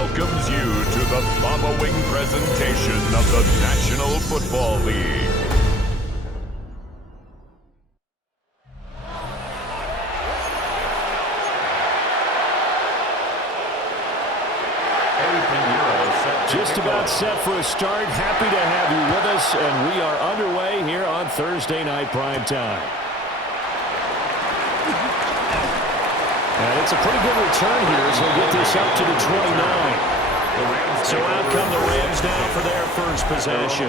welcomes you to the following presentation of the National Football League. Just about set for a start. Happy to have you with us, and we are underway here on Thursday Night Primetime. And it's a pretty good return here as they get this up to the 29. So out come the Rams now for their first possession.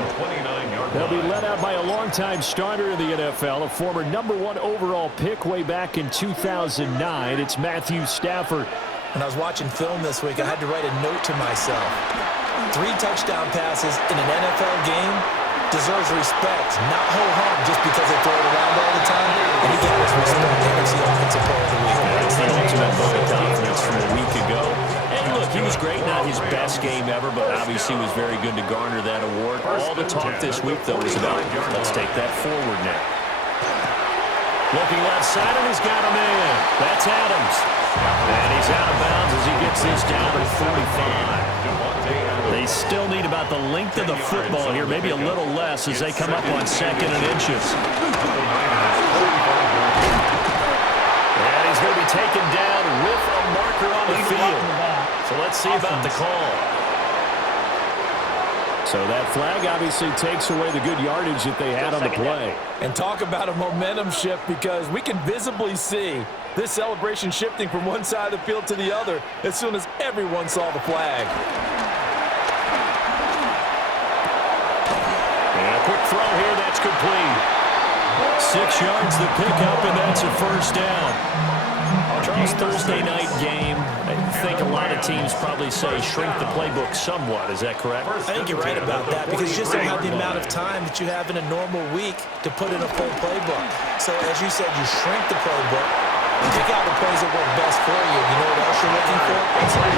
They'll be led out by a longtime starter in the NFL, a former #1 overall pick way back in 2009. It's Matthew Stafford. When I was watching film this week, I had to write a note to myself. 3 touchdown passes in an NFL game deserves respect, not ho-hum just because they throw it around all the time. And he got his respect. NFC Offensive Player of the Week. That's the ultimate vote of confidence from a week ago. And look, he was great. Not his best game ever, but obviously was very good to garner that award. All the talk this week, though, was about, let's take that forward now. Looking left side, and he's got a man. That's Adams. And he's out of bounds as he gets this down to 45. They still need about the length of the football here, maybe a little less as they come up on 2nd and inches. And he's going to be taken down with a marker on the field. So let's see about the call. So that flag obviously takes away the good yardage that they had on the play. And talk about a momentum shift, because we can visibly see this celebration shifting from one side of the field to the other as soon as everyone saw the flag. And a quick throw here, that's complete. 6 yards the pickup, and that's a first down. Charles, Thursday night game, I think a lot of teams probably say shrink the playbook somewhat. Is that correct? I think you're right about that, because you just don't have the amount of time that you have in a normal week to put in a full playbook. So as you said, you shrink the playbook, pick out the plays that work best for you. You know what else you're looking for? It's the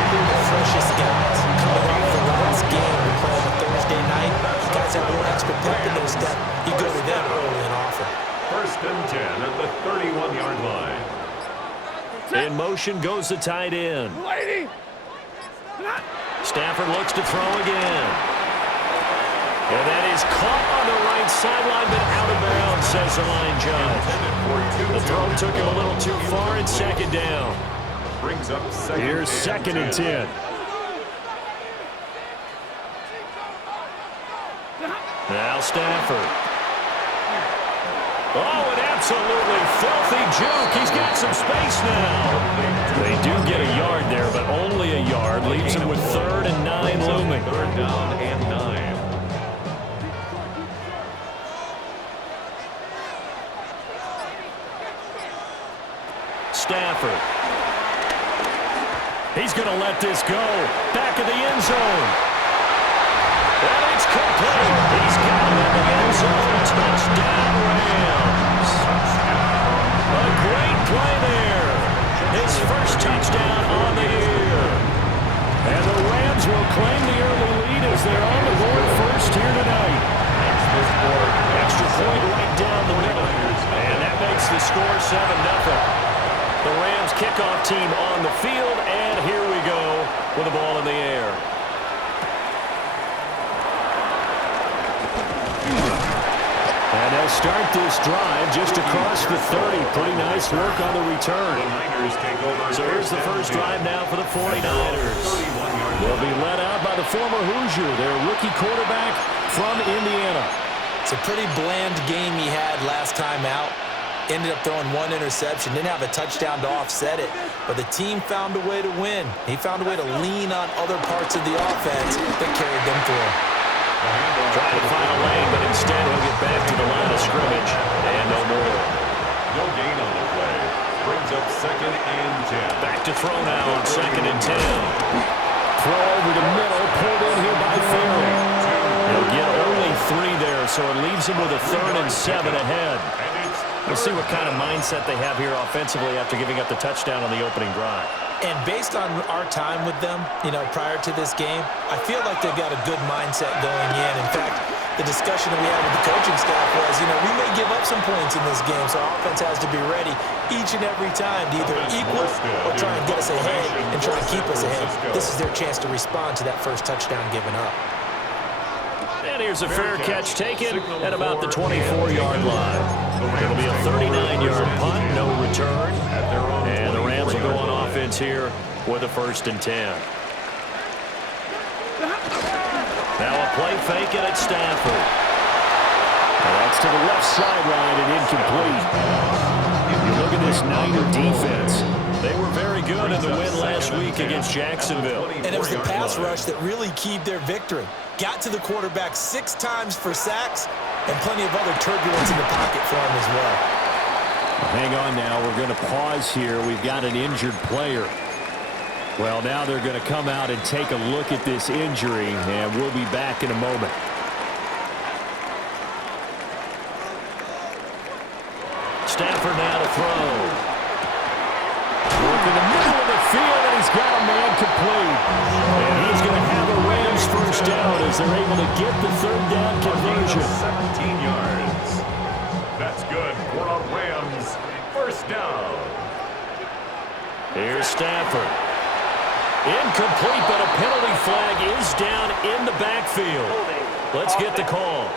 freshest guys coming off the last game to play on a Thursday night. Guys have a little extra pep in their step. You go to them early and often. 1st and 10 at the 31-yard line. In motion goes the tight end. Stafford looks to throw again. And that is caught on the right sideline, but out of bounds, says the line judge. The throw took him a little too far, and 2nd down. Here's 2nd and 10. Now Stafford. Oh, an absolutely filthy juke. He's got some space now. They do get a yard there, but only a yard. Leaves him with 3rd and 9 looming. 3rd down and 9. Stafford. He's going to let this go. Back of the end zone. And it's complete. He's got him in the end zone. Touchdown, Rams. A great play there. His first touchdown on the year. And the Rams will claim the early lead as they're on the board first here tonight. Extra point right down the middle. And that makes the score 7-0. The Rams kickoff team on the field, and here we go with the ball in the air. And they'll start this drive just across the 30. Pretty nice work on the return. So here's the first drive now for the 49ers. They'll be led out by the former Hoosier, their rookie quarterback from Indiana. It's a pretty bland game he had last time out. Ended up throwing 1 interception. Didn't have a touchdown to offset it. But the team found a way to win. He found a way to lean on other parts of the offense that carried them through. Trying to find a lane, but instead he'll get back to the line of scrimmage. And no more. No gain on the play. Brings up 2nd and 10. Back to throw now on 2nd and 10. Throw over the middle, pulled in here by Farrell. He'll get only 3 there, so it leaves him with a 3rd and 7 ahead. We'll see what kind of mindset they have here offensively after giving up the touchdown on the opening drive. And based on our time with them, prior to this game, I feel like they've got a good mindset going in. In fact, the discussion that we had with the coaching staff was, we may give up some points in this game, so our offense has to be ready each and every time to either equal or try and get us ahead and try and keep us ahead. This is their chance to respond to that first touchdown given up. And here's a fair catch taken at about the 24-yard line. It'll be a 39-yard punt, no return. And the Rams will go on offense here with a 1st and 10. Now a play fake and it's Stafford. That's to the left sideline and incomplete. You look at this Niner defense. They were very good in the win last week against Jacksonville. And it was the pass rush that really keyed their victory. Got to the quarterback 6 times for sacks and plenty of other turbulence in the pocket for him as well. Hang on now. We're going to pause here. We've got an injured player. Well, now they're going to come out and take a look at this injury, and we'll be back in a moment. Stafford now to throw. Work in the middle of the field, and he's got a man complete. And he's going to have a Rams 1st down as they're able to get the 3rd down conversion. 17 yards. That's good for a Rams 1st down. Here's Stafford. Incomplete, but a penalty flag is down in the backfield. Let's get the call.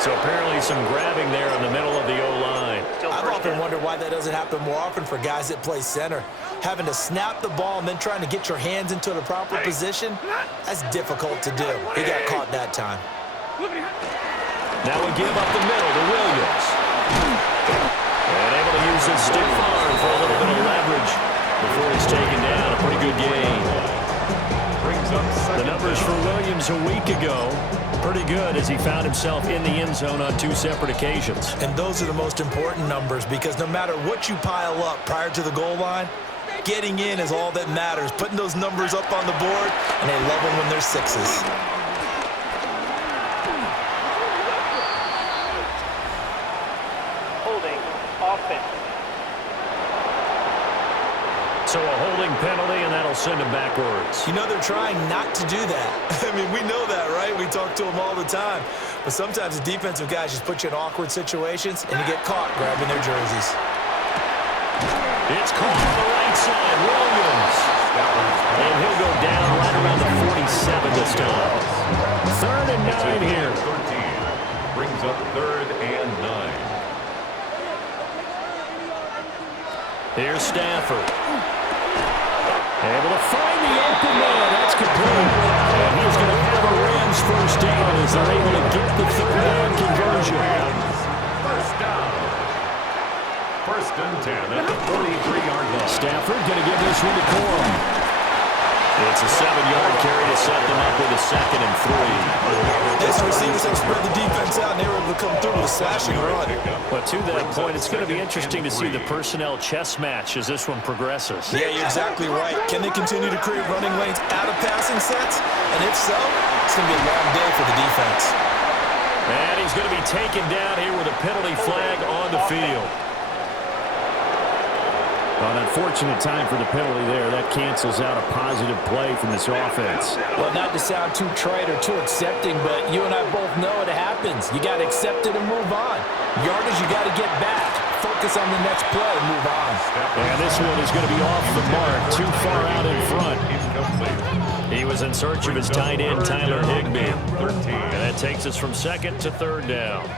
So apparently some grabbing there in the middle of the O-line. I've often wondered why that doesn't happen more often for guys that play center. Having to snap the ball and then trying to get your hands into the proper position, that's difficult to do. He got caught that time. Now we give up the middle to Williams. And able to use his stiff arm for a little bit of leverage before he's taken down. A pretty good gain. The numbers for Williams a week ago, pretty good as he found himself in the end zone on 2 separate occasions. And those are the most important numbers because no matter what you pile up prior to the goal line, getting in is all that matters. Putting those numbers up on the board, and they love them when they're 6s. Holding offense. So a holding penalty, and that'll send him backwards. They're trying not to do that. I mean, we know that, right? We talk to them all the time. But sometimes the defensive guys just put you in awkward situations, and you get caught grabbing their jerseys. It's caught on the right side, Williams. And he'll go down right around the 47 this time. 3rd and 9 here. 13 brings up 3rd and 9. Here's Stafford. Able to find the open man. That's complete. And he's going to have a Rams 1st down as they're able to get the 3rd down conversion. 1st down. 1st and 10 at the 43-yard line. Stafford going to give this one to Corum. It's a 7-yard carry to set them up with a 2nd and 3. These receivers have spread the defense out, and they were able to come through with a slashing run. But to that point, it's going to be interesting to see the personnel chess match as this one progresses. Yeah, you're exactly right. Can they continue to create running lanes out of passing sets? And if so, it's going to be a long day for the defense. And he's going to be taken down here with a penalty flag on the field. An unfortunate time for the penalty there. That cancels out a positive play from this offense. Well, not to sound too trite or too accepting, but you and I both know it happens. You got to accept it and move on. Yardage, you got to get back. Focus on the next play and move on. And this one is going to be off the mark, too far out in front. He was in search of his tight end, Tyler Higbee. And that takes us from 2nd to 3rd down.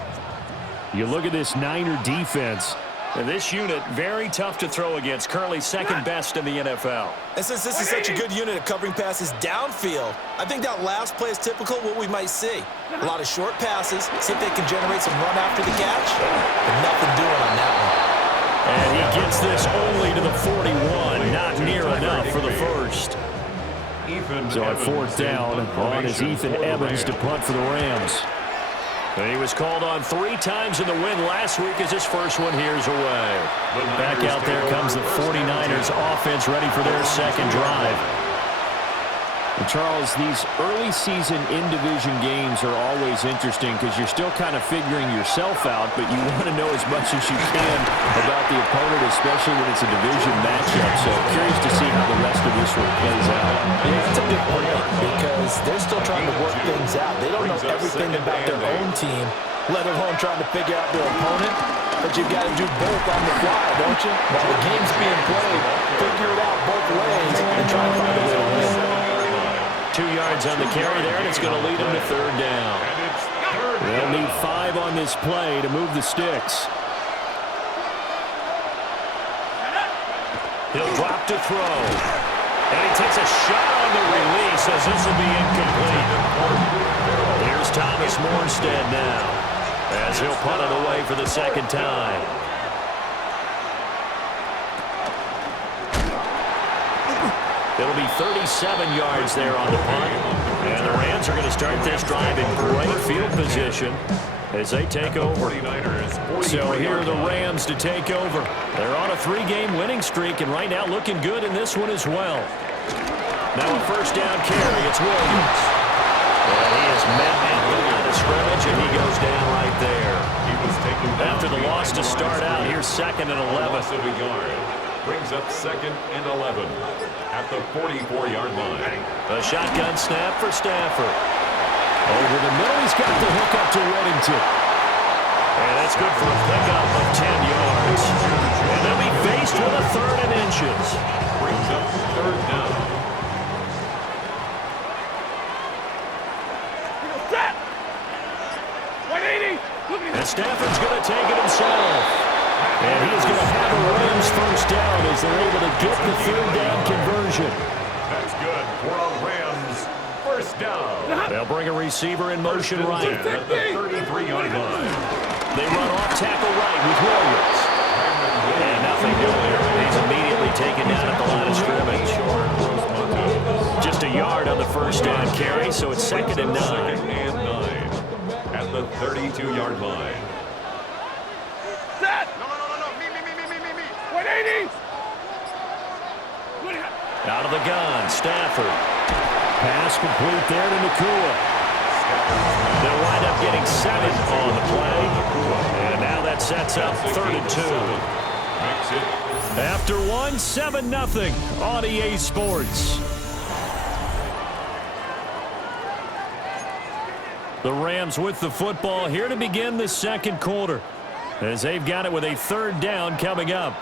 You look at this Niner defense. And this unit, very tough to throw against, currently 2nd best in the NFL. And since this is such a good unit at covering passes downfield, I think that last play is typical of what we might see. A lot of short passes, see if they can generate some run after the catch, but nothing doing on that one. And he gets this only to the 41, not near enough for the 1st. So on 4th down, on is Ethan Evans to punt for the Rams. And he was called on 3 times in the win last week as his first one here's away. Back out there comes the 49ers offense ready for their 2nd drive. And Charles, these early season in-division games are always interesting because you're still kind of figuring yourself out, but you want to know as much as you can about the opponent, especially when it's a division matchup. So curious to see how the rest of this one plays out. Yeah, that's a good point because they're still trying to work things out. They don't know everything about their own team, let alone trying to figure out their opponent. But you've got to do both on the fly, don't you? While the game's being played, figure it out both ways and try to find a way to win. 2 yards on the carry there, and it's going to lead them to third down. They'll need 5 on this play to move the sticks. He'll drop to throw. And he takes a shot on the release as this will be incomplete. Here's Thomas Morstead now as he'll punt it away for the second time. It'll be 37 yards there on the punt. And the Rams are going to start this drive in great field position as they take over. So here are the Rams to take over. They're on a 3-game winning streak, and right now looking good in this one as well. Now a first down carry. It's Williams. And he is met at the line of scrimmage, and he goes down right there. After the loss to start out, here's 2nd and 11. Brings up 2nd and 11 at the 44-yard line. A shotgun snap for Stafford. Over the middle, he's got the hook up to Whittington. And that's good for a pickup of 10 yards. And they'll be faced with a 3rd and inches. Brings up 3rd down. And Stafford's going to take it himself. And he's going to have a Rams first down as they're able to get the 3rd down conversion. That's good for a Rams first down. They'll bring a receiver in motion right. At the 33-yard line. They run off tackle right with Williams. And nothing doing there. He's immediately taken down at the line of scrimmage. Just a yard on the first down carry, so it's 2nd and 9. 2nd and 9 at the 32-yard line. Out of the gun, Stafford. Pass complete there to Nakua. They'll wind up getting 7 on the play. And now that sets up 3rd and 2. After 1, 7-0 on EA Sports. The Rams with the football here to begin the second quarter as they've got it with a 3rd down coming up.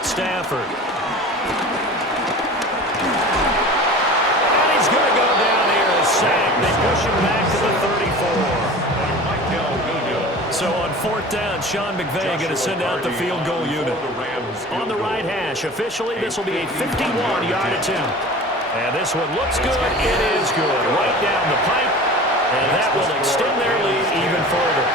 Stafford. And he's going to go down here as sacked. They push him back to the 34. So on 4th down, Sean McVay going to send out the field goal unit. On the right hash, officially, this will be a 51-yard attempt. And this one looks good. It is good. Right down the pipe. And that will extend their lead even further.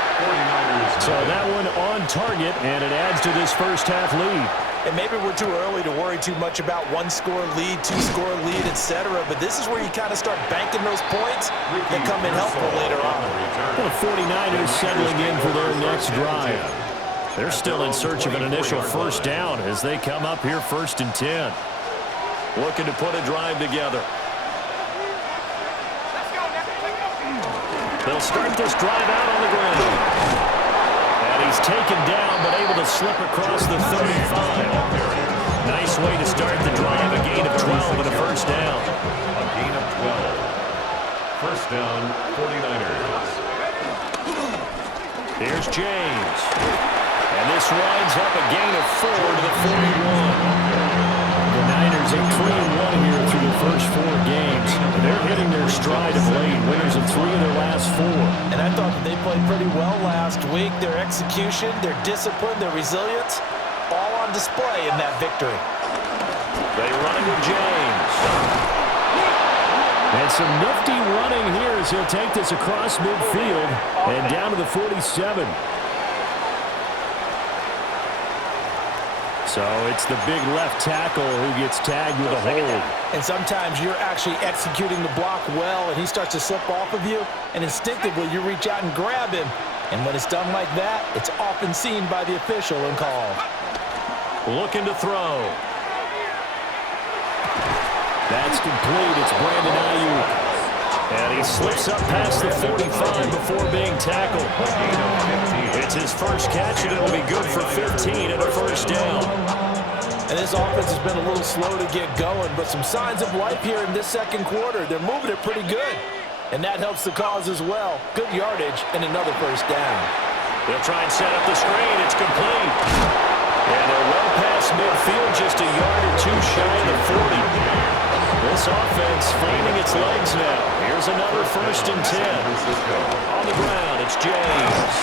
So that one on target, and it adds to this first half lead. And maybe we're too early to worry too much about 1-score lead, 2-score lead, etc. But this is where you kind of start banking those points that come in helpful later on. Well, the 49ers settling in for their next drive. They're still in search of an initial first down as they come up here 1st and 10. Looking to put a drive together. They'll start this drive out on the ground. And he's taken down, but able to slip across the 35. Nice way to start the drive. A gain of 12 and a first down. A gain of 12. First down, 49ers. Here's James. And this winds up a gain of 4 to the 41. The Niners are 3-1 here through the first 4 games. They're hitting their stride of late, winners of 3 of their last 4. And I thought that they played pretty well last week. Their execution, their discipline, their resilience, all on display in that victory. They run it with James. And some nifty running here as he'll take this across midfield and down to the 47. So it's the big left tackle who gets tagged with a hold. And sometimes you're actually executing the block well, and he starts to slip off of you, and instinctively you reach out and grab him. And when it's done like that, it's often seen by the official and called. Looking to throw. That's complete. It's Brandon Ayuk. And he slips up past the 45 before being tackled. It's his first catch, and it'll be good for 15 and a first down. And this offense has been a little slow to get going, but some signs of life here in this second quarter. They're moving it pretty good, and that helps the cause as well. Good yardage and another first down. They'll try and set up the screen. It's complete. And they're well past midfield, just a yard or two shy of the 40. This offense finding its legs now. Here's another 1st and 10. On the ground, it's James.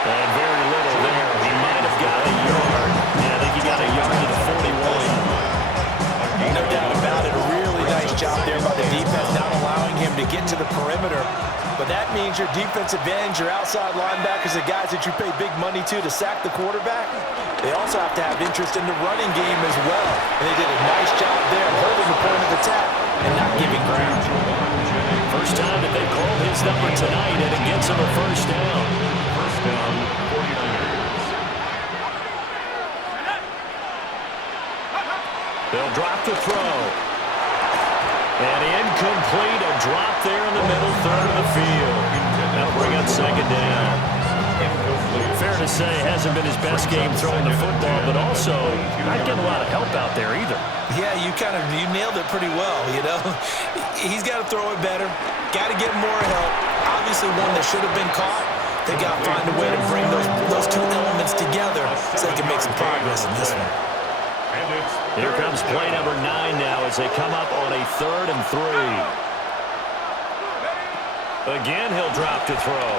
And very little there. He might have got a yard. Yeah, I think he got a yard to the 41. No doubt about it. A really nice job there by the defense, not allowing him to get to the perimeter. But that means your defensive ends, your outside linebackers, the guys that you pay big money to sack the quarterback, they also have to have interest in the running game as well. And they did a nice job there holding the point of attack and not giving ground. First time that they've called his number tonight, and it gets him a first down. First down, 49ers. They'll drop the throw. And incomplete, a drop there in the middle third of the field. That'll bring up second down. Fair to say, hasn't been his best game throwing the football, but also not getting a lot of help out there either. Yeah, you nailed it pretty well, you know. He's got to throw it better, got to get more help. Obviously one that should have been caught. They got to find a way to bring those two elements together so they can make some progress in this one. Here comes play number 9 now as they come up on a 3rd and 3. Again, he'll drop to throw.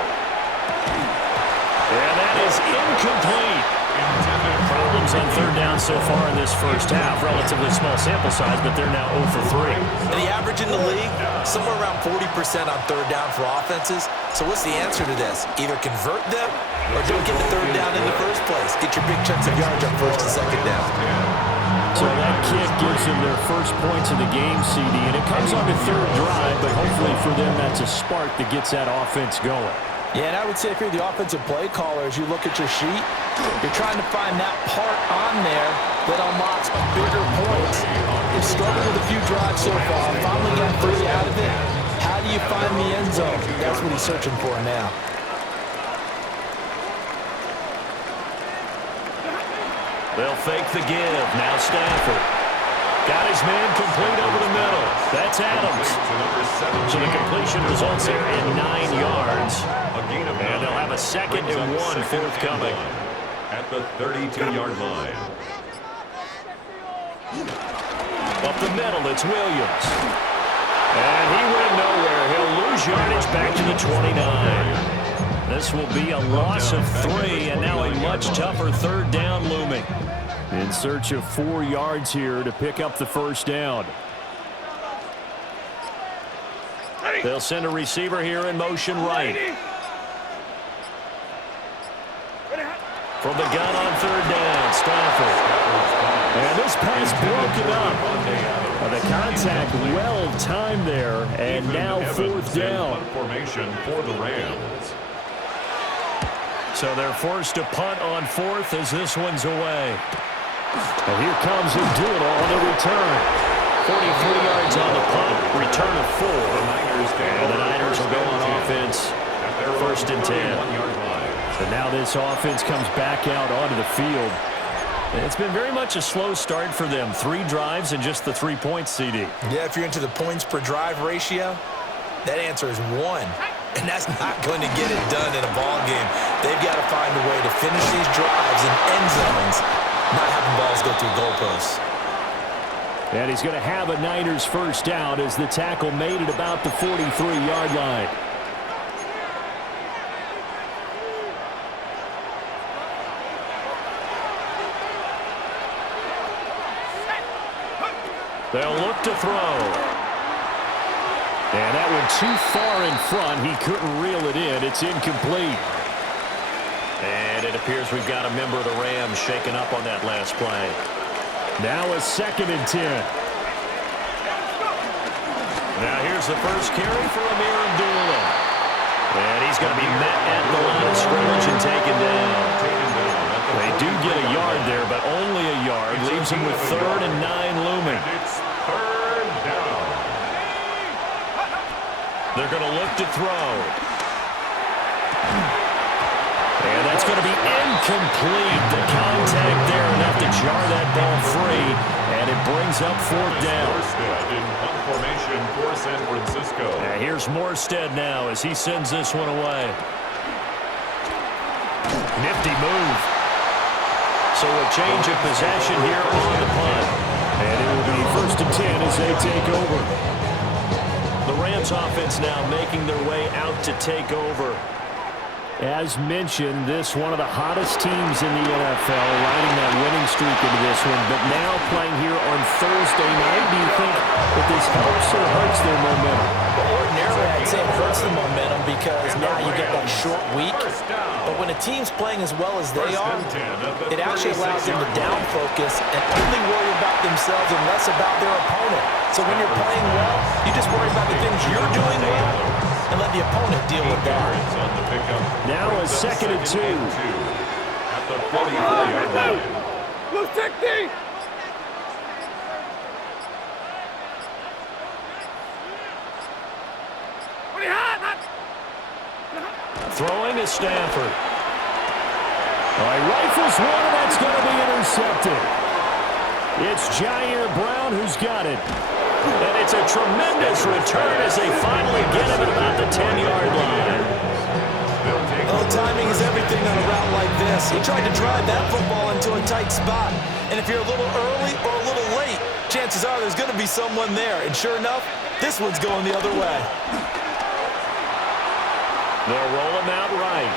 And that is incomplete. Problems on 3rd down so far in this first half. Relatively small sample size, but they're now 0 for 3. And the average in the league, somewhere around 40% on 3rd down for offenses. So what's the answer to this? Either convert them or don't get the 3rd down in the first place. Get your big chunks of yards on 1st and 2nd down. So that kick gives them their first points of the game, CD, and it comes on the 3rd drive, but hopefully for them that's a spark that gets that offense going. Yeah, and I would say if you're the offensive play caller, as you look at your sheet, you're trying to find that part on there that unlocks bigger points. They've struggled with a few drives so far. Finally got 3 out of it. How do you find the end zone? That's what he's searching for now. They'll fake the give. Now Stafford. Got his man complete over the middle. That's Adams. So the completion results there in 9 yards. And they'll have a 2nd and 1 forthcoming. At the 32-yard line. Up the middle, it's Williams. And he went nowhere. He'll lose yardage back to the 29. This will be a loss of 3, and now a much tougher 3rd down looming. In search of 4 yards here to pick up the first down. They'll send a receiver here in motion right. From the gun on 3rd down, Stafford. And this pass broken up. The contact well timed there, and now 4th down. Formation for the Rams. So they're forced to punt on 4th as this one's away. And here comes Abdullah on the return. 43 yards on the punt, return of 4. And the Niners will go on offense, 1st and 10. And now this offense comes back out onto the field. And it's been very much a slow start for them. 3 drives and just the 3 points, CD. Yeah, if you're into the points per drive ratio, that answer is 1. And that's not going to get it done in a ball game. They've got to find a way to finish these drives in end zones, not having balls go through goalposts. And he's going to have a Niners first down as the tackle made at about the 43-yard line. They'll look to throw. And that one too far in front. He couldn't reel it in. It's incomplete. And it appears we've got a member of the Rams shaken up on that last play. Now a 2nd and 10. Now here's the first carry for Ameer Abdullah. And he's going to be met at the line of scrimmage. get a yard there, but only a yard. Leaves him with 3rd and 9 looming. And it's 3rd down. They're going to look to throw. And that's going to be incomplete. The contact there enough to jar that ball free, and it brings up 4th down. Morstead in punt formation for San Francisco. And here's Morstead now as he sends this one away. Nifty move. So a change of possession here on the punt. And it will be 1st and 10 as they take over. The Rams offense now making their way out to take over. As mentioned, this one of the hottest teams in the NFL, riding that winning streak into this one, but now playing here on Thursday night. Do you think that this helps or hurts their momentum? Well, ordinarily, I'd say it hurts the momentum because now you get that short week. But when a team's playing as well as they are, it actually allows them to down focus and only worry about themselves and less about their opponent. So when you're playing well, you just worry about the things you're doing well and let the opponent deal with that. Now a 2nd and 2. At the 44-yard line. Blue 60! Throwing to Stafford. All right, rifles one, and that's going to be intercepted. It's Jair Brown who's got it. And it's a tremendous return as they finally get him at about the 10-yard line. Oh, timing is everything on a route like this. He tried to drive that football into a tight spot. And if you're a little early or a little late, chances are there's going to be someone there. And sure enough, this one's going the other way. They'll roll him out right.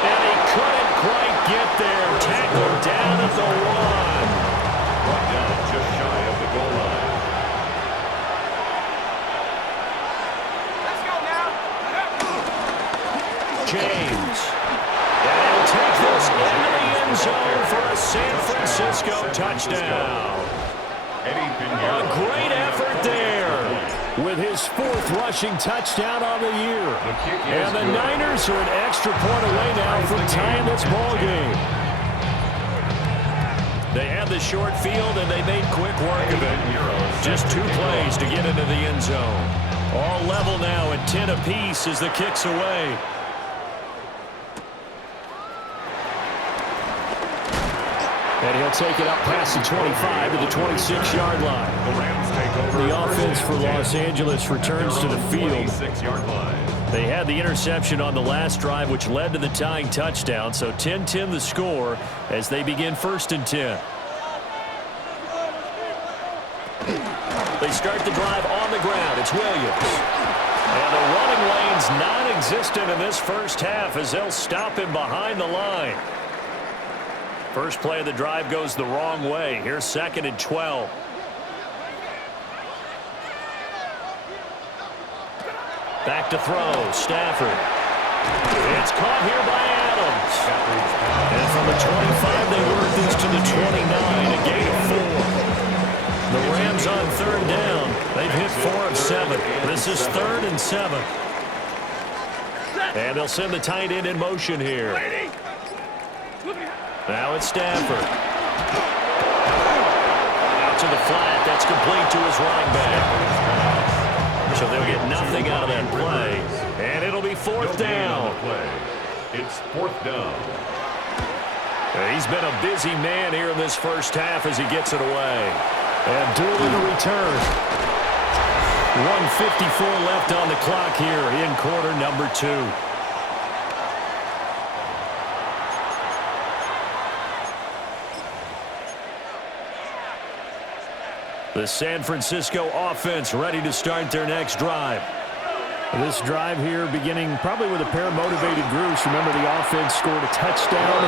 And he couldn't quite get there. Tackled down at the 1. Brought down just shy of the goal line. Let's go now! James. And he'll take this into the end zone for a San Francisco touchdown. A great effort there with his 4th rushing touchdown on the year. And the Niners are an extra point away now from tying this ball game. They had the short field, and they made quick work of it. Just 2 plays to get into the end zone. All level now at 10 apiece as the kick's away. And he'll take it up past the 25 to the 26-yard line. The Rams take over. The offense for Los Angeles returns to the field. 26-yard line. They had the interception on the last drive, which led to the tying touchdown. So 10-10 the score as they begin 1st and 10. They start the drive on the ground. It's Williams. And the running lane's non-existent in this first half as they'll stop him behind the line. First play of the drive goes the wrong way. Here's 2nd and 12. Back to throw. Stafford. It's caught here by Adams. And from the 25, they work this to the 29, a gain of 4. The Rams on 3rd down. They've hit 4 of 7. This is 3rd and 7. And they'll send the tight end in motion here. Now it's Stafford. Out to the flat. That's complete to his running back. So they'll get nothing out of that play. And it'll be 4th down. It's 4th down. He's been a busy man here in this first half as he gets it away. And Dooley to return. 1:54 left on the clock here in quarter number 2. The San Francisco offense ready to start their next drive. This drive here beginning probably with a pair of motivated groups. Remember, the offense scored a touchdown.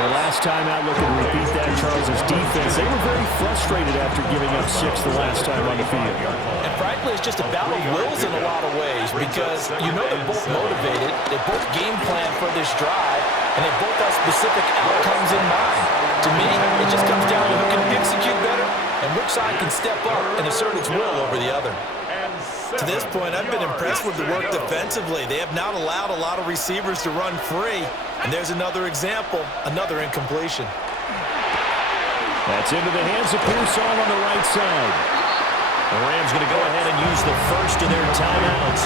Their last time out, looking to repeat that, Charles' defense. They were very frustrated after giving up 6 the last time on the field. And frankly, it's just a battle of wills in a lot of ways because you know they're both motivated. They both game plan for this drive, and they both have specific outcomes in mind. To me, it just comes down to who can execute better and which side can step up and assert its will over the other. To this point, I've been impressed with the work defensively. They have not allowed a lot of receivers to run free. And there's another example, another incompletion. That's into the hands of Pearsall on the right side. The Rams going to go ahead and use the first of their timeouts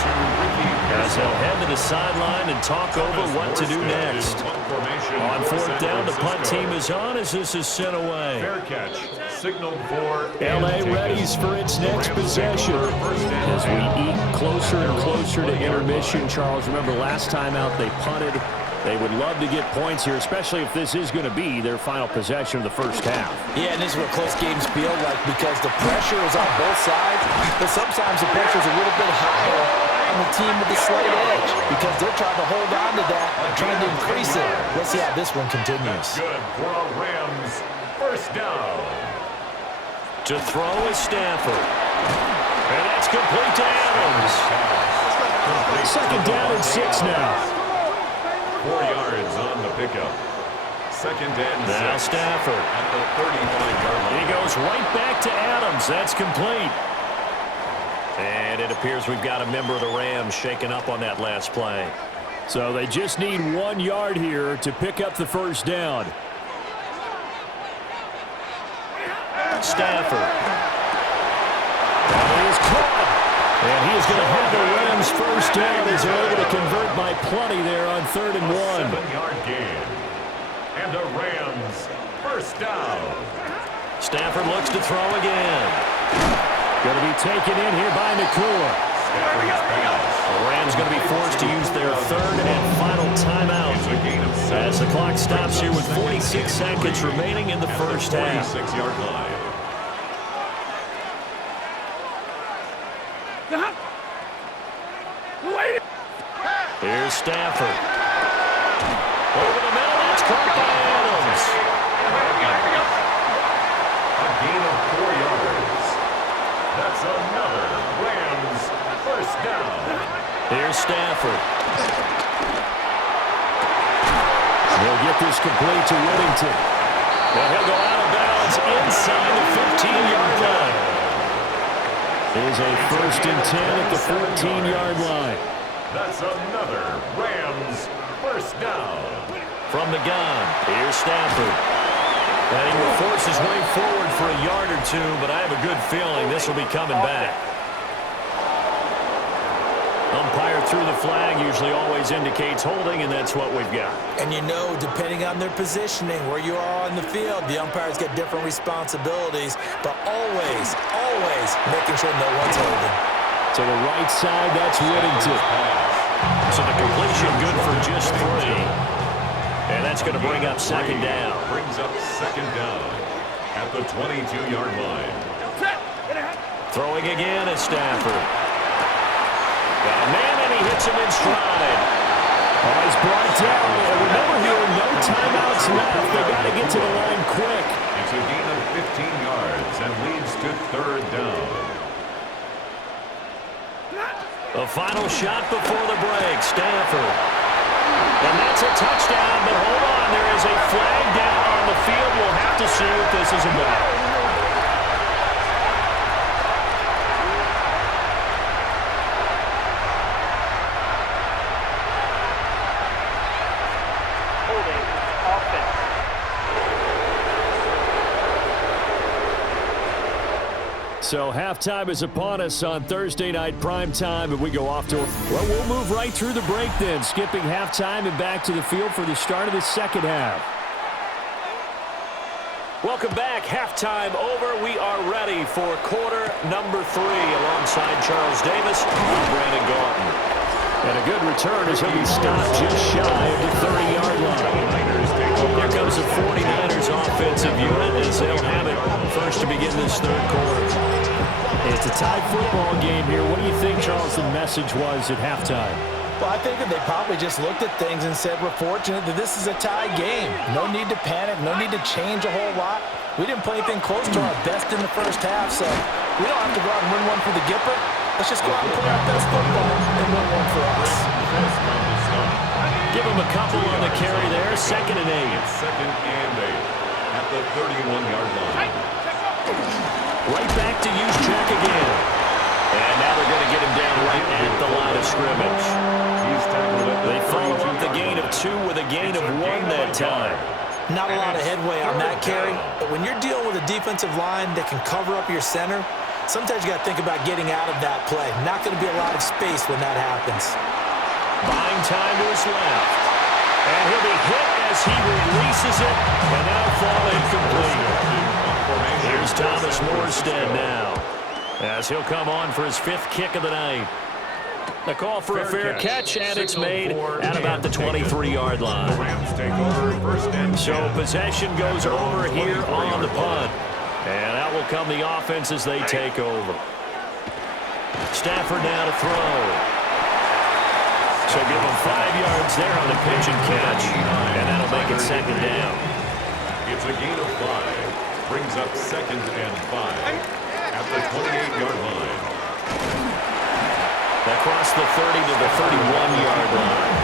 as they'll head to the sideline and talk over what to do next. On fourth down, the punt team is on as this is sent away. Fair catch. Signaled for L.A. readies for its next possession. As we eke closer and closer to intermission, Charles, remember last time out they punted. They would love to get points here, especially if this is going to be their final possession of the first half. Yeah, and this is what close games feel like because the pressure is on both sides, but sometimes the pressure is a little bit higher on the team with the slight edge because they're trying to hold on to that, trying to increase it. Let's see how this one continues. Good for a Rams first down. To throw is Stafford. And that's complete to Adams. Second down and 6 now. 4 yards on the pickup. Second and 6. Now Stafford. At the 39-yard line. He goes right back to Adams. That's complete. And it appears we've got a member of the Rams shaken up on that last play. So they just need 1 yard here to pick up the first down. Stafford. That is caught. And he is going to have the Rams first down as they're able to convert by plenty there on 3rd and 1. 7-yard gain. And the Rams first down. Stafford looks to throw again. Going to be taken in here by Nakua. The Rams going to be forced to use their 3rd and final timeout as the clock stops here with 46 seconds remaining in the first half. 46-yard line. Here's Stafford. Over the middle, that's caught by Adams. A gain of 4 yards. That's another Rams first down. Here's Stafford. He'll get this complete to Whittington. And he'll go out of bounds inside the 15-yard line. Here's a 1st and 10 at the 14-yard line. That's another Rams first down. From the gun, here's Stafford. And he will force his way forward for a yard or two, but I have a good feeling this will be coming back. Umpire threw the flag, usually always indicates holding, and that's what we've got. And you know, depending on their positioning, where you are on the field, the umpires get different responsibilities, but always making sure no one's holding. To the right side, that's Whittington. So the completion good for just 3. And that's going to bring up 2nd down. Brings up 2nd down at the 22-yard line. Throwing again at Stafford. Got a man, and he hits him in stride. Oh, he's brought down. And remember here, no timeouts left. They've got to get to the line quick. It's a gain of 15 yards and leads to 3rd down. The final shot before the break, Stafford. And that's a touchdown, but hold on, there is a flag down on the field. We'll have to see what this is about. So halftime is upon us on Thursday night primetime, and we go off to, well, we'll move right through the break then, skipping halftime and back to the field for the start of the second half. Welcome back. Halftime over. We are ready for quarter number 3 alongside Charles Davis and Brandon Gaulton. And a good return as he'll be stopped just shy of the 30-yard line. Here comes the 49ers offensive unit as they'll have it first to begin this 3rd quarter. It's a tied football game here. What do you think, Charles, the message was at halftime? Well, I think that they probably just looked at things and said, we're fortunate that this is a tie game. No need to panic. No need to change a whole lot. We didn't play anything close to our best in the first half, so we don't have to go out and win one for the Gipper. Let's just go out and play our best football and win one for us. Give him a couple on the carry there. 2nd and 8. 2nd and 8 at the 31-yard line. Right back to use Jack again. And now they're going to get him down right at the line of scrimmage. He's tackled at the They follow up the gain of 2 with a gain of 1. time. Not a lot of headway on that carry, but when you're dealing with a defensive line that can cover up your center, sometimes you got to think about getting out of that play. Not going to be a lot of space when that happens. Buying time to his left. And he'll be hit as he releases it, and that'll fall incomplete. Here's Thomas Morstead now, as he'll come on for his 5th kick of the night. The call for a fair catch, and it's made at about the 23-yard line. So possession goes over here on the punt. And out will come the offense as they take over. Stafford now to throw. So give him 5 yards there on the pitch and catch. And that'll make it 2nd down. It's a gain of 5. Brings up 2nd and 5 at the 28-yard line. Across the 30 to the 31-yard line.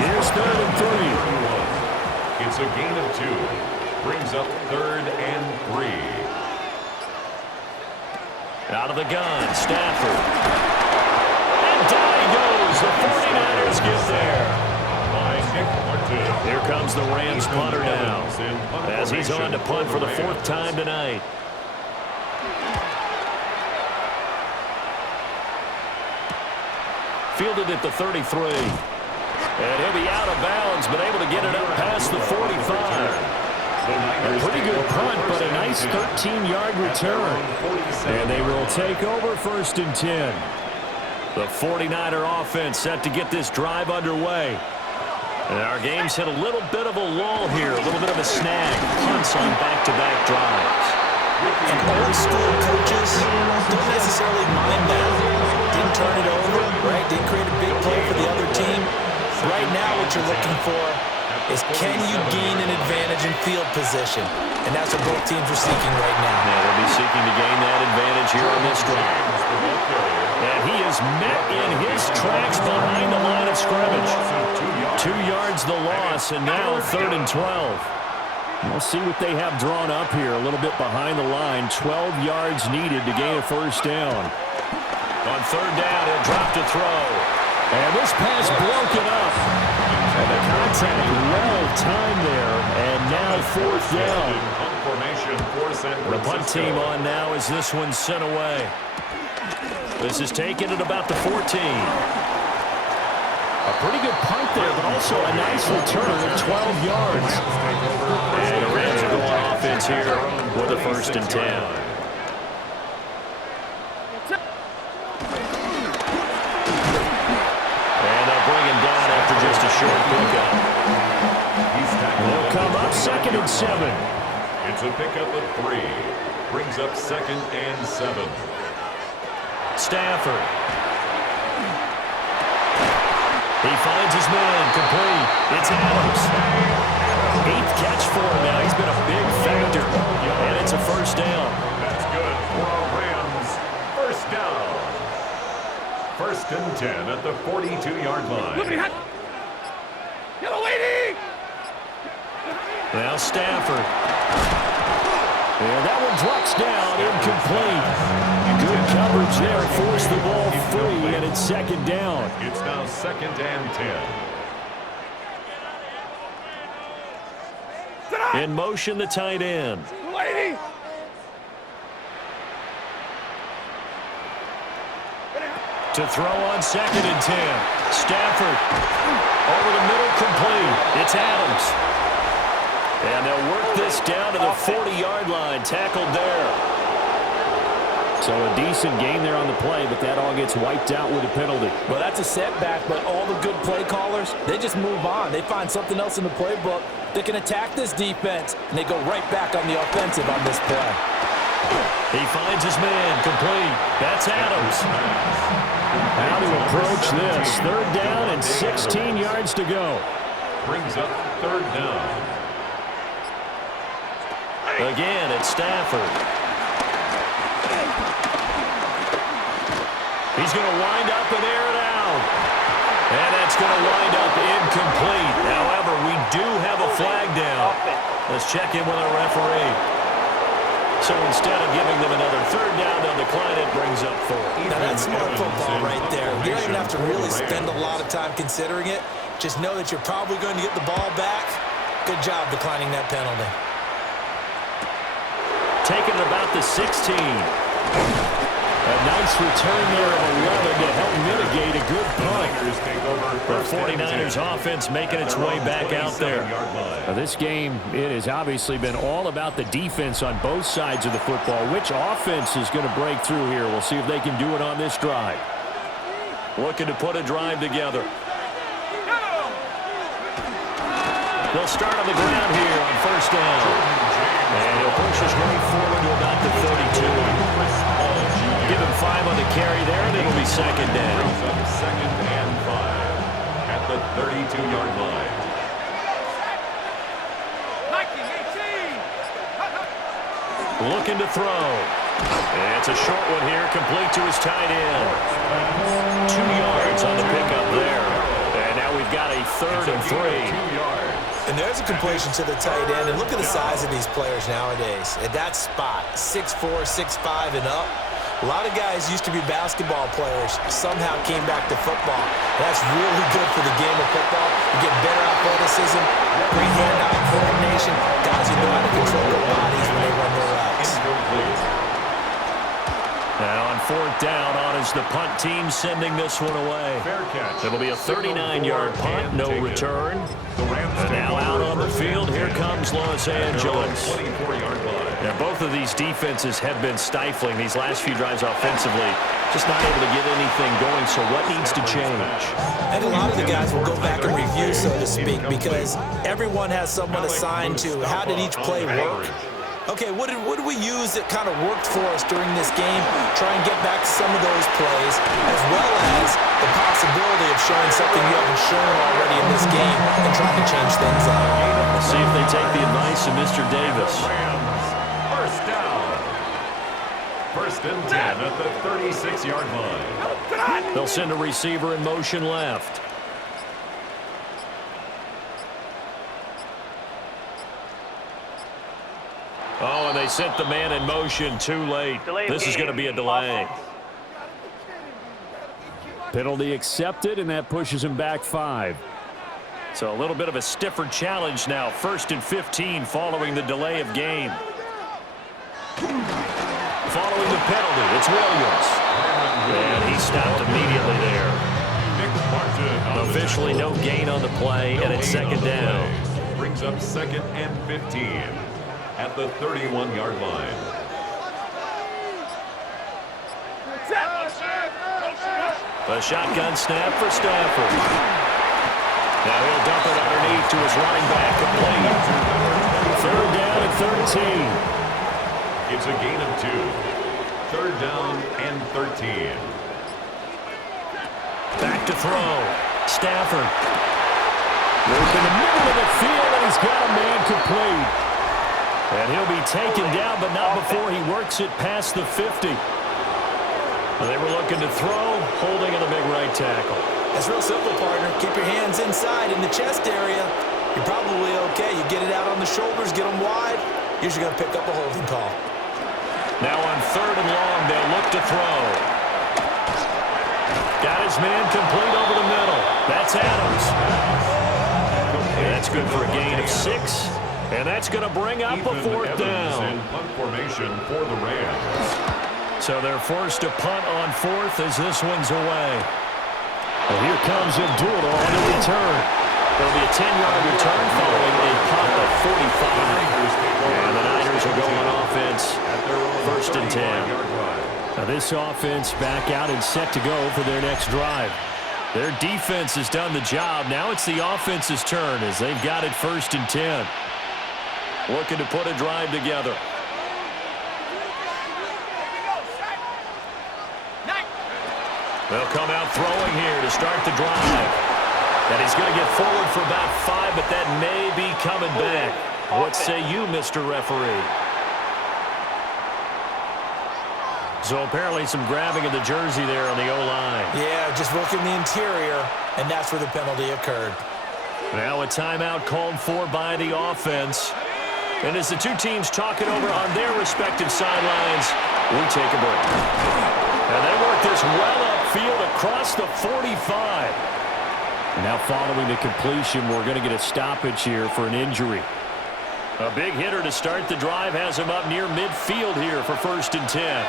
Here's 3rd and 3. It's a gain of 2. Brings up 3rd and 3. Out of the gun, Stafford. And down he goes. The 49ers get there. Here comes the Rams punter now, as he's on to punt for the 4th time tonight. Fielded at the 33. And he'll be out of bounds, but able to get it up past the 45. A pretty good punt, but a nice 13-yard return. And they will take over 1st and 10. The 49er offense set to get this drive underway. And our game's hit a little bit of a lull here, a little bit of a snag. Punts on back-to-back drives. And old-school coaches don't necessarily mind that. Didn't turn it over, right? Didn't create a big play for the other team. Right now what you're looking for is can you gain an advantage in field position? And that's what both teams are seeking right now. Yeah, they'll be seeking to gain that advantage here on this drive. And he is met in his tracks behind the line of scrimmage. 2 yards the loss, and now 3rd and 12. We'll see what they have drawn up here, a little bit behind the line. 12 yards needed to gain a 1st down. On 3rd down, he'll drop to throw. And this pass broken up. And the contact well timed there. And now 4th down. The punt team on now as this one's sent away. This is taken at about the 14. A pretty good punt there, but also a nice return of 12 yards. And the Rams are going offense here with a 1st and 10. Just a short pickup. They'll come up 2nd and 7. It's a pickup of 3. Brings up 2nd and 7. Stafford. He finds his man complete. It's Adams. 8th catch for him now. He's been a big factor. And it's a 1st down. That's good for our Rams. 1st down. 1st and 10 at the 42-yard line. Yellow lady! Now Stafford. And that one drops down, incomplete. Good coverage there, forced the ball free, and it's 2nd down. It's now 2nd and 10. In motion, the tight end. Lady! To throw on 2nd and 10. Stafford over the middle, complete. It's Adams. And they'll work this down to the 40-yard line. Tackled there. So a decent gain there on the play, but that all gets wiped out with a penalty. Well, that's a setback, but all the good play callers, they just move on. They find something else in the playbook that can attack this defense, and they go right back on the offensive on this play. He finds his man, complete. That's Adams. How to approach this. 3rd down and 16 yards to go. Brings up 3rd down. Again, it's Stafford. He's going to wind up and air it out. And that's going to wind up incomplete. However, we do have a flag down. Let's check in with our referee. So instead of giving them another 3rd down, they'll decline it, brings up 4. Now that's smart football right there. You don't even have to really spend a lot of time considering it. Just know that you're probably going to get the ball back. Good job declining that penalty. Taking it about the 16. A nice return there of 11 to help mitigate a good punt. The 49ers offense making its way back out there. Now, this game, it has obviously been all about the defense on both sides of the football. Which offense is going to break through here? We'll see if they can do it on this drive. Looking to put a drive together. They'll start on the ground here on first down. And he'll push his way forward to about the 32. Give him 5 on the carry there, and it'll be second down. Second and 5 at the 32-yard line. Looking to throw. And it's a short one here, complete to his tight end. 2 yards on the pickup there. And now we've got a third and 3. 2 yards. And there's a completion to the tight end. And look at the size of these players nowadays. At that spot, 6'4", 6'5", and up. A lot of guys used to be basketball players, somehow came back to football. That's really good for the game of football. You get better athleticism, great hand-eye coordination, guys who know how to control their bodies when they run their routes. Now on fourth down, on is the punt team sending this one away. Fair catch. It'll be a 39-yard punt, no return. And now out on the field, here comes Los Angeles. 24-yard line. Now, both of these defenses have been stifling these last few drives offensively. Just not able to get anything going, so what needs to change? And a lot of the guys will go back and review, so to speak, because everyone has someone assigned to how did each play work. Okay, what did we use that kind of worked for us during this game? Try and get back to some of those plays, as well as the possibility of showing something you haven't shown already in this game and trying to change things up. We'll see if they take the advice of Mr. Davis. First down. First and 10 at the 36-yard line. They'll send a receiver in motion left. Oh, and they sent the man in motion too late. This is going to be a delay. Penalty accepted, and that pushes him back 5. So a little bit of a stiffer challenge now. First and 15 following the delay of game. Following the penalty, it's Williams. And he stopped immediately there. Officially no gain on the play, and it's second down. Brings up second and 15 at the 31-yard line. A shotgun snap for Stafford. Now he'll dump it underneath to his running back. Complete. Third down and 13. It's a gain of 2. Third down and 13. Back to throw. Stafford. Work in the middle of the field, and he's got a man complete. And he'll be taken down, but not before he works it past the 50. They were looking to throw, holding in the big right tackle. It's real simple, partner. Keep your hands inside in the chest area. You're probably okay. You get it out on the shoulders, get them wide. Usually going to pick up a holding call. Now on third and long, they'll look to throw. Got his man complete over the middle. That's Adams. And that's good for a gain of 6. And that's going to bring up a fourth down. Punt formation for the Rams. So they're forced to punt on fourth as this one's away. Well, here comes Abdullah on the return. It'll be a 10-yard return following a punt of 45. And the Niners will go on offense. First and 10. Now this offense back out and set to go for their next drive. Their defense has done the job. Now it's the offense's turn as they've got it first and 10. Looking to put a drive together. They'll come out throwing here to start the drive. And he's going to get forward for about 5, but that may be coming back. What say you, Mr. Referee? So apparently some grabbing of the jersey there on the O-line. Yeah, just working the interior, and that's where the penalty occurred. Now a timeout called for by the offense. And as the two teams talk it over on their respective sidelines, we take a break. And they work this well upfield across the 45. And now following the completion, we're going to get a stoppage here for an injury. A big hitter to start the drive has him up near midfield here for 1st and 10.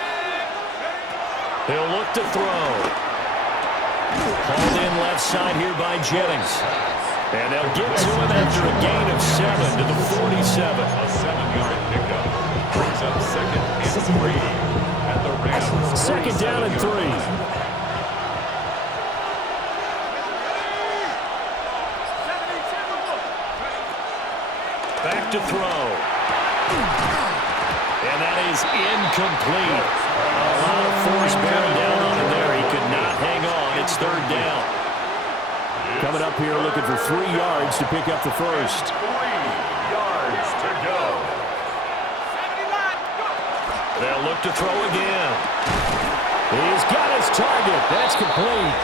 He'll look to throw. Hauled in left side here by Jennings. And they'll get to him after a gain of 7 to the 47. A 7-yard pickup brings up 2nd and 3. And the Rams 2nd down and 3. Back to throw. And that is incomplete. A lot of force bearing down on him there. He could not hang on. It's 3rd down. Coming up here looking for 3 yards to pick up the first. 3 yards to go. They'll look to throw again. He's got his target. That's complete.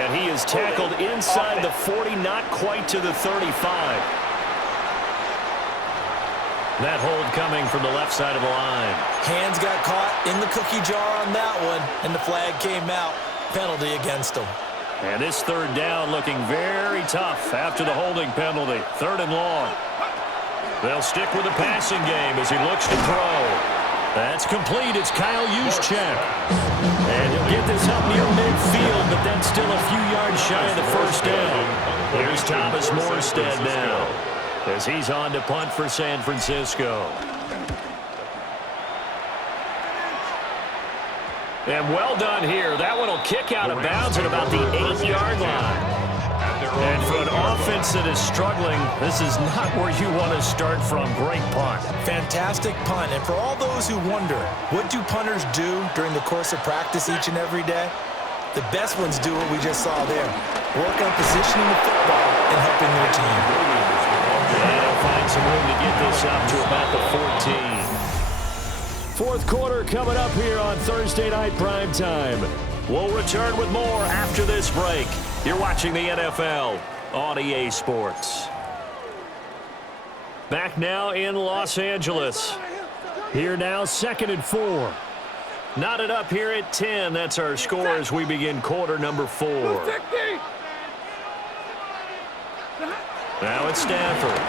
And he is tackled inside the 40, not quite to the 35. That hold coming from the left side of the line. Hands got caught in the cookie jar on that one, and the flag came out. Penalty against him. And this 3rd down looking very tough after the holding penalty. 3rd and long. They'll stick with the passing game as he looks to throw. That's complete. It's Kyle Juszczyk. And he'll get this up near midfield, but that's still a few yards shy of the 1st down. Here's Thomas Morstead now as he's on to punt for San Francisco. And well done here. That one will kick out of bounds at about the 8-yard line. And for an offense that is struggling, this is not where you want to start from. Great punt. Fantastic punt. And for all those who wonder, what do punters do during the course of practice each and every day? The best ones do what we just saw there. Work on positioning the football and helping their team. And they'll find some room to get this up to about the 14. 4th quarter coming up here on Thursday Night Primetime. We'll return with more after this break. You're watching the NFL on EA Sports. Back now in Los Angeles. Here now, 2nd and 4. Knotted up here at 10. That's our score as we begin quarter number 4. Now it's Stafford.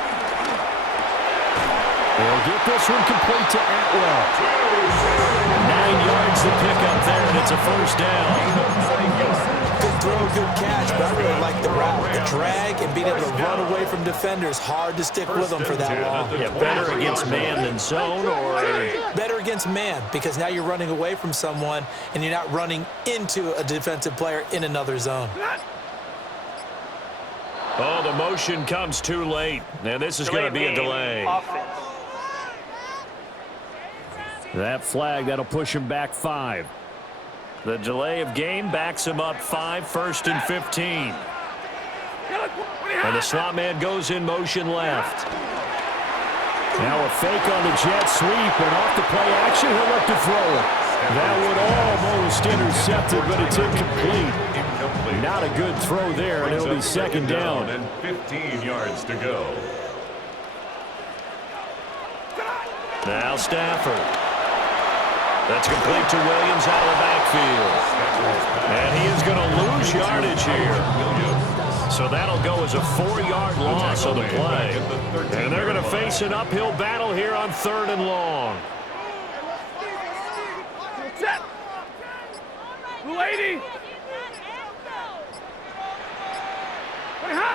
They'll get this one complete to Atwell. 9 yards to pick up there, and it's a 1st down. Good throw, good catch, but I really like the route. The drag and being able to run away from defenders, hard to stick with them for that long. Yeah, better against man than zone, or? Better against man, because now you're running away from someone, and you're not running into a defensive player in another zone. Oh, the motion comes too late, and this is going to be a delay. That flag, that'll push him back 5. The delay of game backs him up 5, 1st and 15. And the slot man goes in motion left. Now a fake on the jet sweep, and off the play action, he'll look to throw it. That would almost intercepted, but it's incomplete. Not a good throw there, and it'll be 2nd down. And 15 yards to go. Now Stafford. That's complete to Williams out of the backfield. And he is going to lose yardage here. So that'll go as a 4-yard loss on the play. And they're going to face an uphill battle here on 3rd and long. Lady.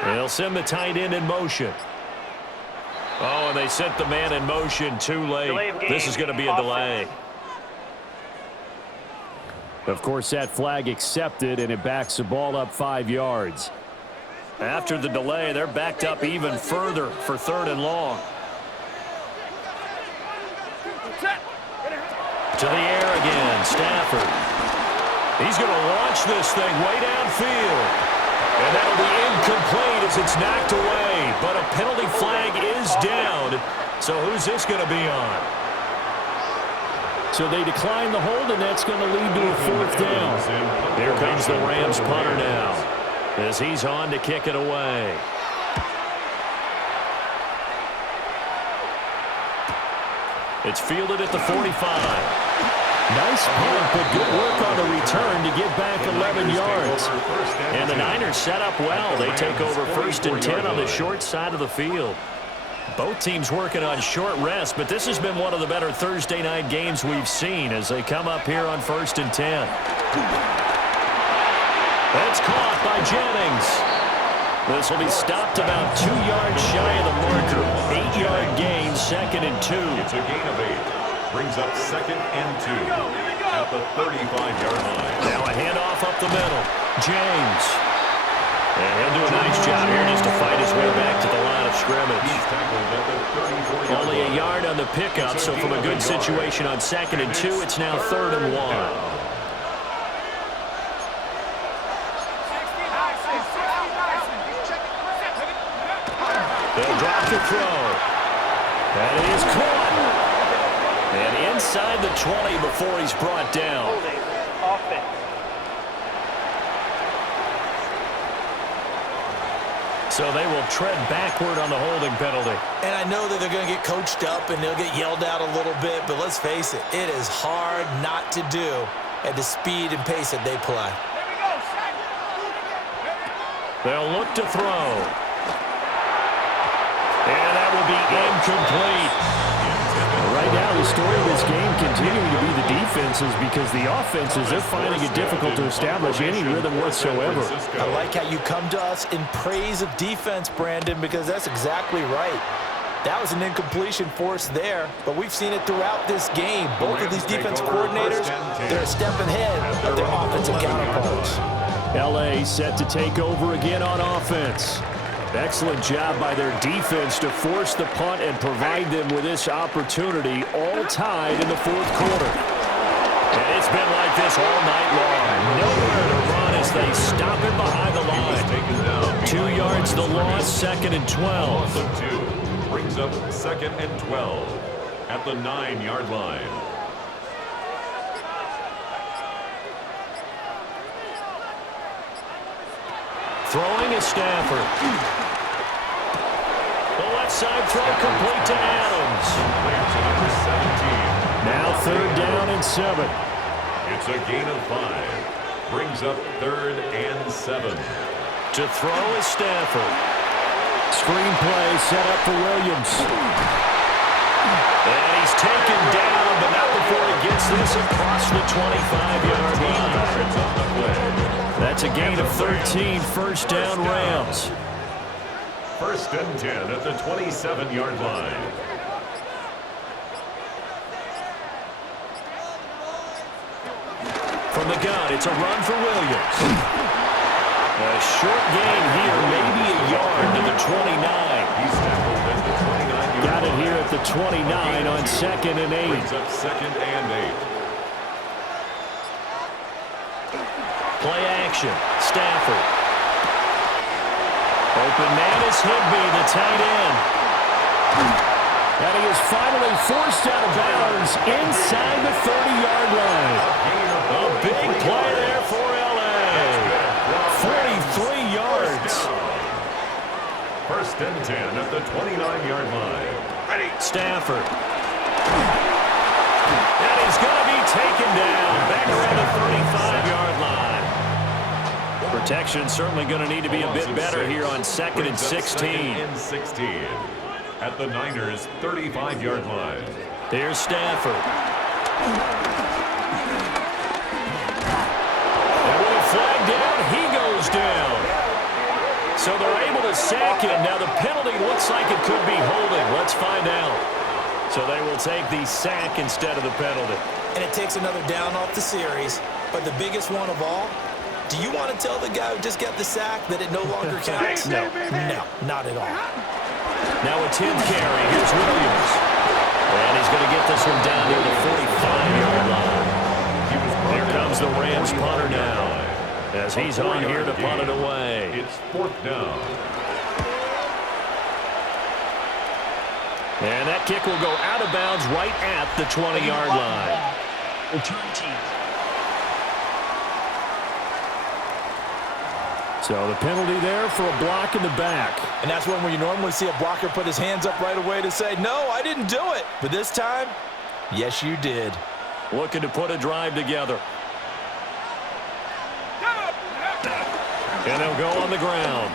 They'll send the tight end in motion. Oh, and they sent the man in motion too late. This is going to be a delay. Of course, that flag accepted, and it backs the ball up 5 yards. After the delay, they're backed up even further for 3rd and long. To the air again, Stafford. He's going to launch this thing way downfield. And that'll be incomplete as it's knocked away. But a penalty flag is down. So who's this going to be on? So they decline the hold, and that's going to lead to a 4th down. Here comes the Rams punter now as he's on to kick it away. It's fielded at the 45. Nice punt, but good work on the return to get back 11 yards. And the Niners set up well. They take over 1st and 10 on the short side of the field. Both teams working on short rest, but this has been one of the better Thursday night games we've seen as they come up here on 1st and 10. That's caught by Jennings. This will be stopped about 2 yards shy of the marker. 8-yard gain, 2nd and 2. It's a gain of 8. Brings up 2nd and 2 at the 35-yard line. Now a handoff up the middle. James. And he'll do a nice job here just to fight his way back to the line of scrimmage. He's tackled at the 34-yard line. Only a yard on the pickup, so from a good situation on 2nd and 2, it's now 3rd and 1. They'll drop the throw. That is caught. And inside the 20 before he's brought down. So they will tread backward on the holding penalty. And I know that they're going to get coached up and they'll get yelled out a little bit, but let's face it, it is hard not to do at the speed and pace that they play. They'll look to throw. And that will be incomplete. Right now, the story of this game continuing to be the defenses because the offenses, they're finding it difficult to establish any rhythm whatsoever. I like how you come to us in praise of defense, Brandon, because that's exactly right. That was an incompletion forced there, but we've seen it throughout this game. Both of these defense coordinators, they're a step ahead of their offensive counterparts. L.A. set to take over again on offense. Excellent job by their defense to force the punt and provide them with this opportunity, all tied in the 4th quarter. And it's been like this all night long. Nowhere to run as they stop him behind the line. 2 yards the loss, 2nd and 12. 2 brings up 2nd and 12 at the 9-yard line. Throwing is Stafford. The left side throw complete to Adams. Now 3rd down and 7. It's a gain of 5. Brings up 3rd and 7. To throw is Stafford. Screen play set up for Williams. And he's taken down, but not before he gets this across the 25-yard line. It's on the play. That's a gain of 13, 1st down Rams. 1st and 10 at the 27-yard line. From the gun, it's a run for Williams. A short gain here, maybe a yard to the 29. He's tackled at the 29-yard line. Got it here at the 29 on 2nd and 8. Brings up 2nd and 8. Play action. Stafford. Open man is Higbee, the tight end. And he is finally forced out of bounds inside the 30-yard line. A big play there for L.A. 43 yards. 1st and 10 at the 29-yard line. Stafford. And he's going to be taken down back around the 35-yard line. Protection certainly going to need to be a bit better here on 2nd and 16. 2nd and 16 at the Niners' 35-yard line. There's Stafford. And with a flag down, he goes down. So they're able to sack him. Now the penalty looks like it could be holding. Let's find out. So they will take the sack instead of the penalty. And it takes another down off the series. But the biggest one of all, do you want to tell the guy who just got the sack that it no longer counts? No. No, not at all. Now a 10th carry. Here's Williams. And he's going to get this one down near the 45-yard line. Here comes the Rams punter now, as he's on here to punt it away. It's 4th down. And that kick will go out of bounds right at the 20-yard line. Return team. So the penalty there for a block in the back. And that's when you normally see a blocker put his hands up right away to say, no, I didn't do it. But this time, yes, you did. looking to put a drive together. And they'll go on the ground.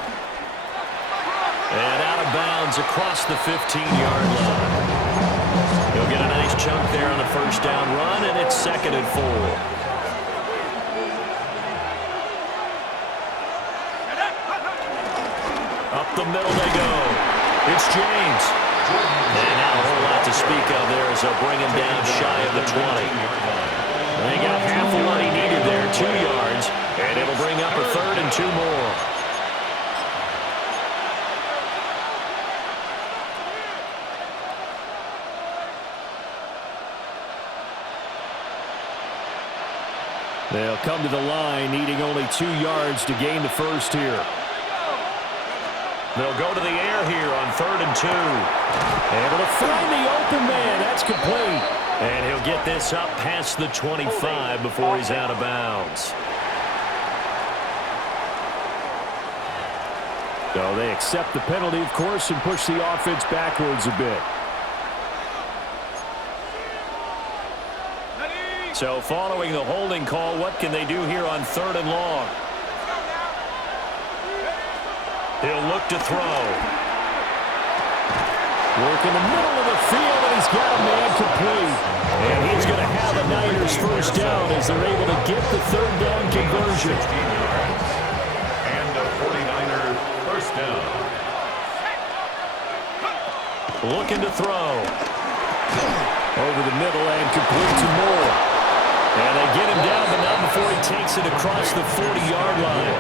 And out of bounds across the 15-yard line. He'll get a nice chunk there on the first down run, and it's 2nd and 4. Up the middle they go. It's James. And not a whole lot to speak of there as they'll bring him down shy of the 20. They got half of what he needed there, 2 yards, and it'll bring up a 3rd and 2 more. They'll come to the line, needing only 2 yards to gain the first here. They'll go to the air here on 3rd and 2. Able to find the open man. That's complete. And he'll get this up past the 25 before he's out of bounds. So they accept the penalty, of course, and push the offense backwards a bit. So following the holding call, what can they do here on 3rd and long? He'll look to throw. Work in the middle of the field, and he's got a man complete. And he's going to have the Niners first down as they're able to get the 3rd down conversion. And a 49er first down. Looking to throw. Over the middle and complete to Moore. And they get him down, but not before he takes it across the 40-yard line.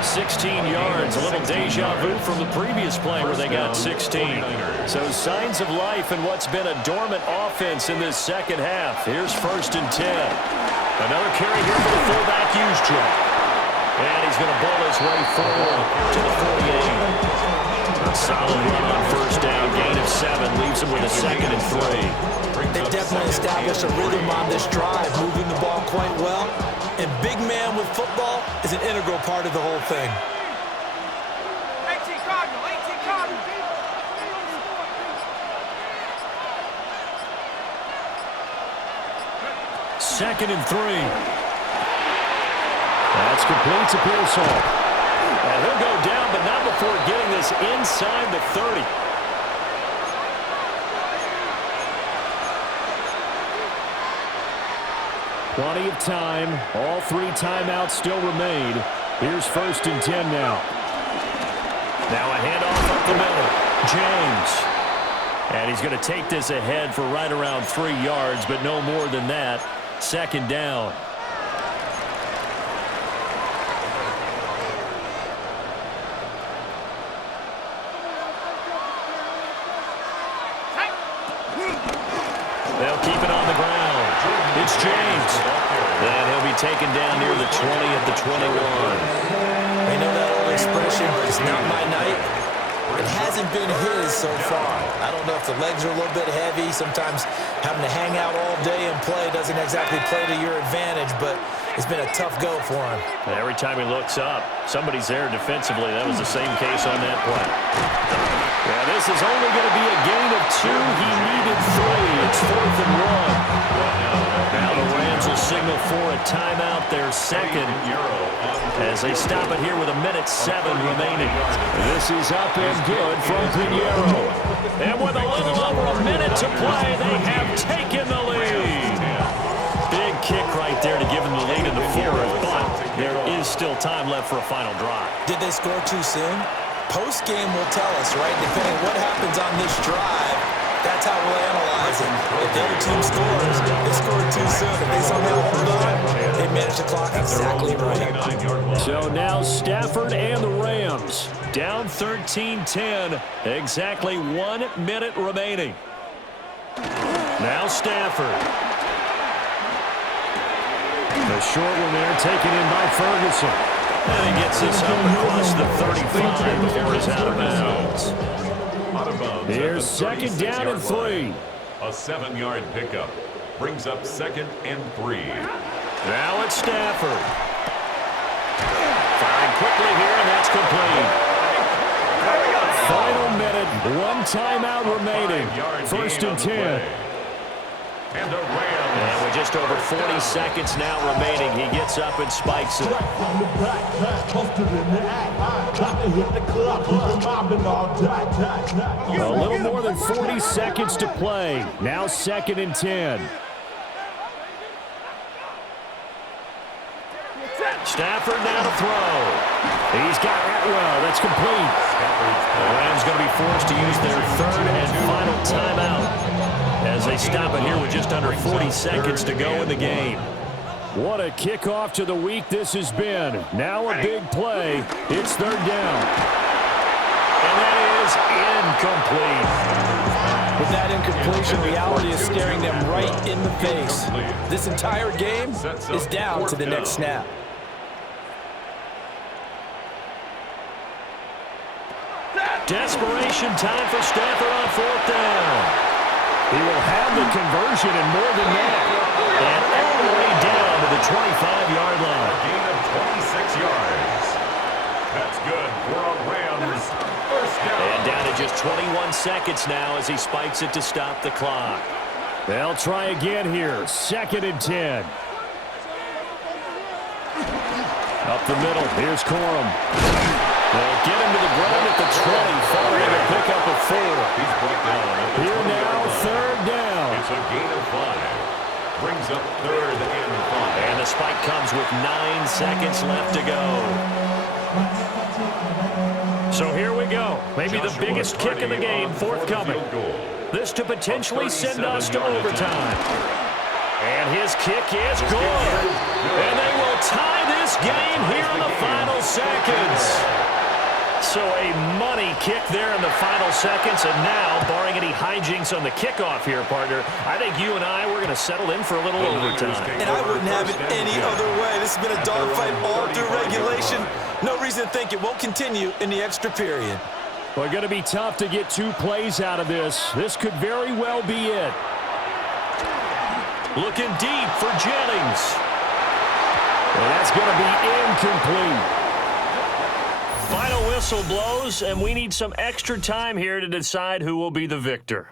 16 yards, a little deja vu from the previous play where they got 16. So signs of life in what's been a dormant offense in this second half. Here's 1st and 10. Another carry here for the fullback Juszczyk. And he's going to bowl his way forward to the 48. A solid run on first down, gain of 7, leaves him with a 2nd and 3. They definitely established a rhythm on this drive, moving the ball quite well. And big man with football is an integral part of the whole thing. 18 Cardinal, 18 Cardinal. Second and 3. That's complete to Pearsall. And he'll go down, but not before getting this inside the 30. Plenty of time. All 3 timeouts still remain. Here's 1st and 10 now. Now a handoff up the middle. James. And he's going to take this ahead for right around 3 yards, but no more than that. 2nd down. They'll keep it on the ground. It's James. And he'll be taken down near the 20 at the 21. You know that old expression, it's not my night? It hasn't been his so far. I don't know if the legs are a little bit heavy. Sometimes having to hang out all day and play doesn't exactly play to your advantage, but it's been a tough go for him. And every time he looks up, somebody's there defensively. That was the same case on that play. Yeah, this is only going to be a gain of 2. He needed 3. It's 4th and 1. Now the Rams will signal for a timeout, their second, as they stop it here with 1:07 remaining. This is up and good from Pinheiro. And with a little over a minute to play, they have taken the lead. Big kick right there to give them the lead in the 4th, but there is still time left for a final drive. Did they score too soon? Post-game will tell us, right? Depending on what happens on this drive, that's how we'll analyze it. If the other team scores, they scored too soon. If they somehow hold on, they manage the clock exactly right. So now Stafford and the Rams down 13-10. Exactly 1 minute remaining. Now Stafford. The short one there taken in by Ferguson. And he gets this up across the 35 before he's out of bounds. Here's 2nd down and 3. A 7-yard pickup brings up 2nd and 3. Now it's Stafford. Firing quickly here, and that's complete. Final minute, 1 timeout remaining. 1st and 10. And a Rams And with just over 40 seconds now remaining, he gets up and spikes it. A little more than 40 seconds to play. Now 2nd and 10. Stafford now to throw. He's got Atwell. That's complete. The Rams going to be forced to use their 3rd and final timeout as they stop it here with just under 40 seconds to go in the game. What a kickoff to the week this has been. Now a big play. It's 3rd down. And that is incomplete. With that incompletion, reality is staring them right in the face. This entire game is down to the next snap. Desperation time for Stafford on 4th down. He will have the conversion and more than that. And all the way down to the 25-yard line. Gain of 26 yards. That's good for a Rams first down. And down to just 21 seconds now as he spikes it to stop the clock. They'll try again here. 2nd and 10. Up the middle. Here's Corum. They'll get him to the ground at the 20, following a pickup of 4. He's brought down at the Here 20-yard now, line. 3rd down. It's a gain of 5. Brings up 3rd and 5. And the spike comes with 9 seconds left to go. So here we go. Maybe the biggest kick of the game forthcoming. This to potentially send us to overtime. And his kick is good. And they will tie this game here in the final seconds. So a money kick there in the final seconds. And now, barring any hijinks on the kickoff here, partner, I think you and I, we're going to settle in for a little overtime. And I wouldn't have it any other way. This has been a dogfight all through regulation. No reason to think it won't continue in the extra period. Well, going to be tough to get 2 plays out of this. This could very well be it. Looking deep for Jennings. And that's going to be incomplete. Final whistle blows, and we need some extra time here to decide who will be the victor.